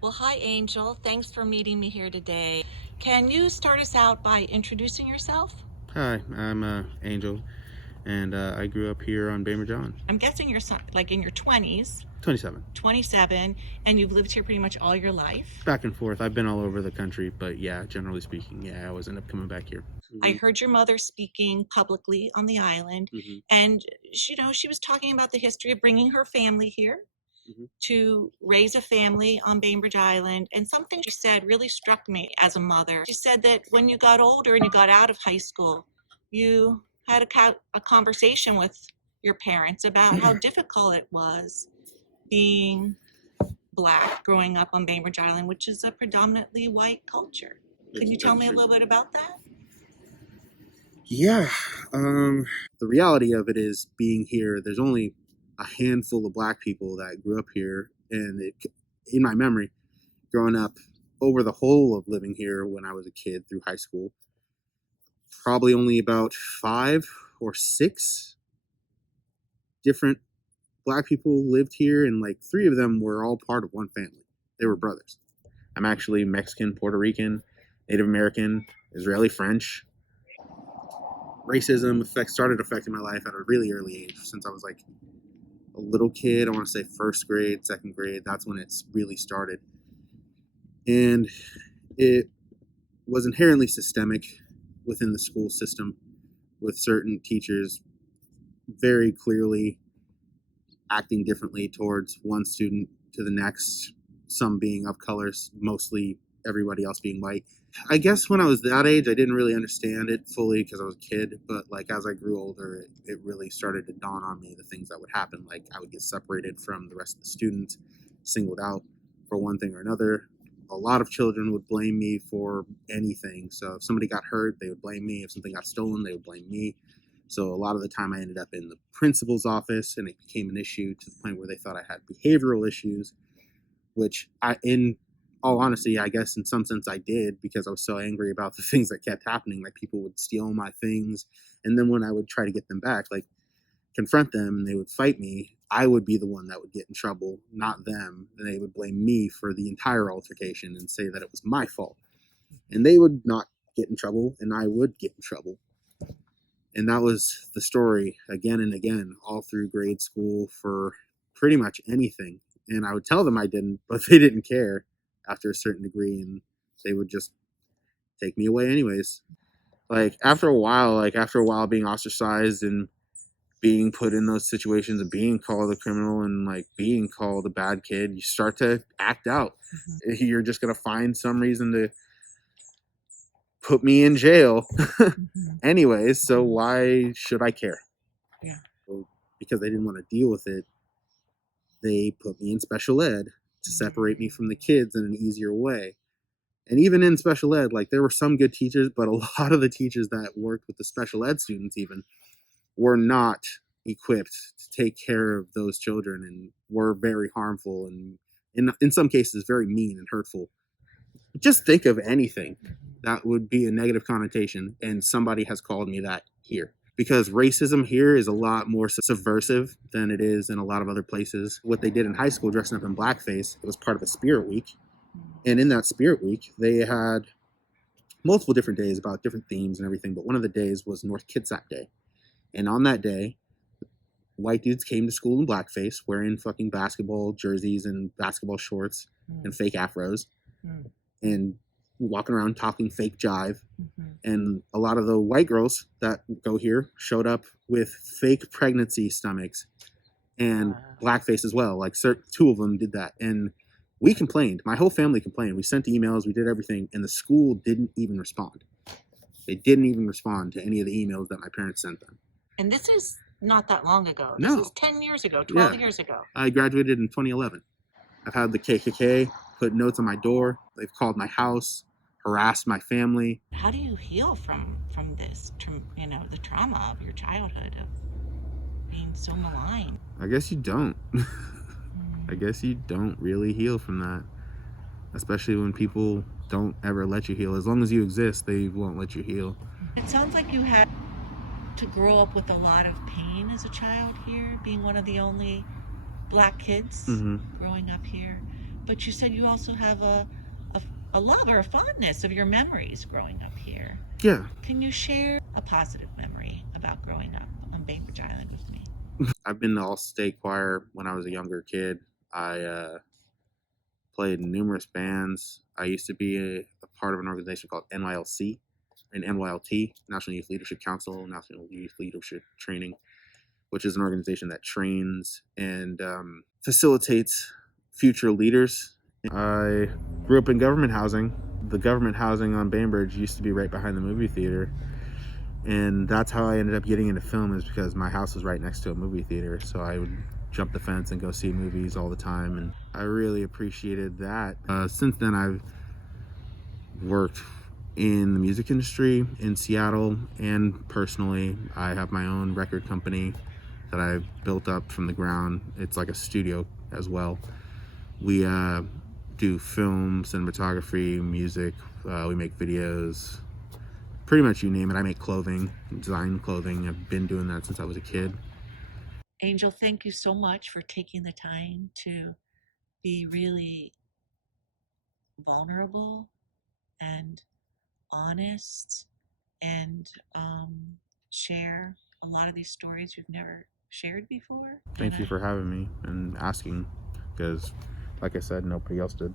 Well, hi, Angel. Thanks for meeting me here today. Can you start us out by introducing yourself? Hi, I'm Angel, and I grew up here on Bainbridge Island. I'm guessing you're like in your 20s, 27. 27, and you've lived here pretty much all your life. Back and forth. I've been all over the country, but yeah, generally speaking, yeah, I always end up coming back here. I heard your mother speaking publicly on the island, Mm-hmm. and she was talking about the history of bringing her family here Mm-hmm. to raise a family on Bainbridge Island. And something she said really struck me as a mother. She said that when you got older and you got out of high school, you had a conversation with your parents about how difficult it was being Black growing up on Bainbridge Island, which is a predominantly white culture. Could you tell me a little bit about that? Yeah, the reality of it is being here, there's only a handful of Black people that grew up here, and in my memory, growing up over the whole of living here when I was a kid through high school, probably only about 5 or 6 different Black people lived here, and like 3 of them were all part of one family. They were brothers. I'm actually Mexican, Puerto Rican, Native American, Israeli, French. Racism started affecting my life at a really early age, since I was like a little kid. I want to say first grade, second grade. That's when it's really started, and it was inherently systemic within the school system, with certain teachers very clearly acting differently towards one student to the next, some being of colors, mostly everybody else being white. I guess when I was that age, I didn't really understand it fully because I was a kid, but like as I grew older, it really started to dawn on me the things that would happen. Like I would get separated from the rest of the students, singled out for one thing or another. A lot of children would blame me for anything. So if somebody got hurt, they would blame me. If something got stolen, they would blame me. So a lot of the time I ended up in the principal's office, and it became an issue to the point where they thought I had behavioral issues, which in all honesty, I guess in some sense I did, because I was so angry about the things that kept happening. Like people would steal my things, and then when I would try to get them back, like confront them, and they would fight me, I would be the one that would get in trouble, not them. And they would blame me for the entire altercation and say that it was my fault. And they would not get in trouble, and I would get in trouble. And that was the story again and again, all through grade school, for pretty much anything. And I would tell them I didn't, but they didn't care after a certain degree, and they would just take me away anyways. After a while being ostracized and being put in those situations and being called a criminal and like being called a bad kid, you start to act out. Mm-hmm. You're just going to find some reason to put me in jail anyways, so why should I care? Yeah. So because they didn't want to deal with it, they put me in special ed to separate me from the kids in an easier way. And even in special ed, like there were some good teachers, but a lot of the teachers that worked with the special ed students even were not equipped to take care of those children, and were very harmful, and in some cases very mean and hurtful. Just think of anything that would be a negative connotation, and somebody has called me that here. Because racism here is a lot more subversive than it is in a lot of other places. What they did in high school, dressing up in blackface, it was part of a spirit week. And in that spirit week, they had multiple different days about different themes and everything. But one of the days was North Kitsap Day. And on that day, white dudes came to school in blackface, wearing fucking basketball jerseys and basketball shorts and fake afros, and walking around talking fake jive. And a lot of the white girls that go here showed up with fake pregnancy stomachs and blackface as well. Like 2 of them did that. And we complained. My whole family complained. We sent emails. We did everything. And the school didn't even respond. They didn't even respond to any of the emails that my parents sent them. And this is not that long ago. No. This is 10 years ago, 12 years ago. I graduated in 2011. I've had the KKK put notes on my door. They've called my house, harassed my family. How do you heal from this, the trauma of your childhood, of being so maligned? I guess you don't. I guess you don't really heal from that, especially when people don't ever let you heal. As long as you exist, they won't let you heal. It sounds like you had to grow up with a lot of pain as a child here, being one of the only Black kids growing up here. But you said you also have a love or a fondness of your memories growing up here. Yeah, Can you share a positive memory about growing up on Bainbridge Island with me? I've been to all state choir when I was a younger kid. I played in numerous bands. I used to be a part of an organization called NYLC and NYLT, National Youth Leadership Council, National Youth Leadership Training, which is an organization that trains and facilitates future leaders. I grew up in government housing. The government housing on Bainbridge used to be right behind the movie theater. And that's how I ended up getting into film, is because my house was right next to a movie theater. So I would jump the fence and go see movies all the time. And I really appreciated that. Since then, I've worked in the music industry in Seattle, and personally, I have my own record company that I built up from the ground. It's like a studio as well. We do film, cinematography, music. We make videos, pretty much you name it. I make clothing, design clothing. I've been doing that since I was a kid. Angel, thank you so much for taking the time to be really vulnerable and honest and share a lot of these stories you've never shared before. Thank you for having me and asking, because, like I said, nobody else did.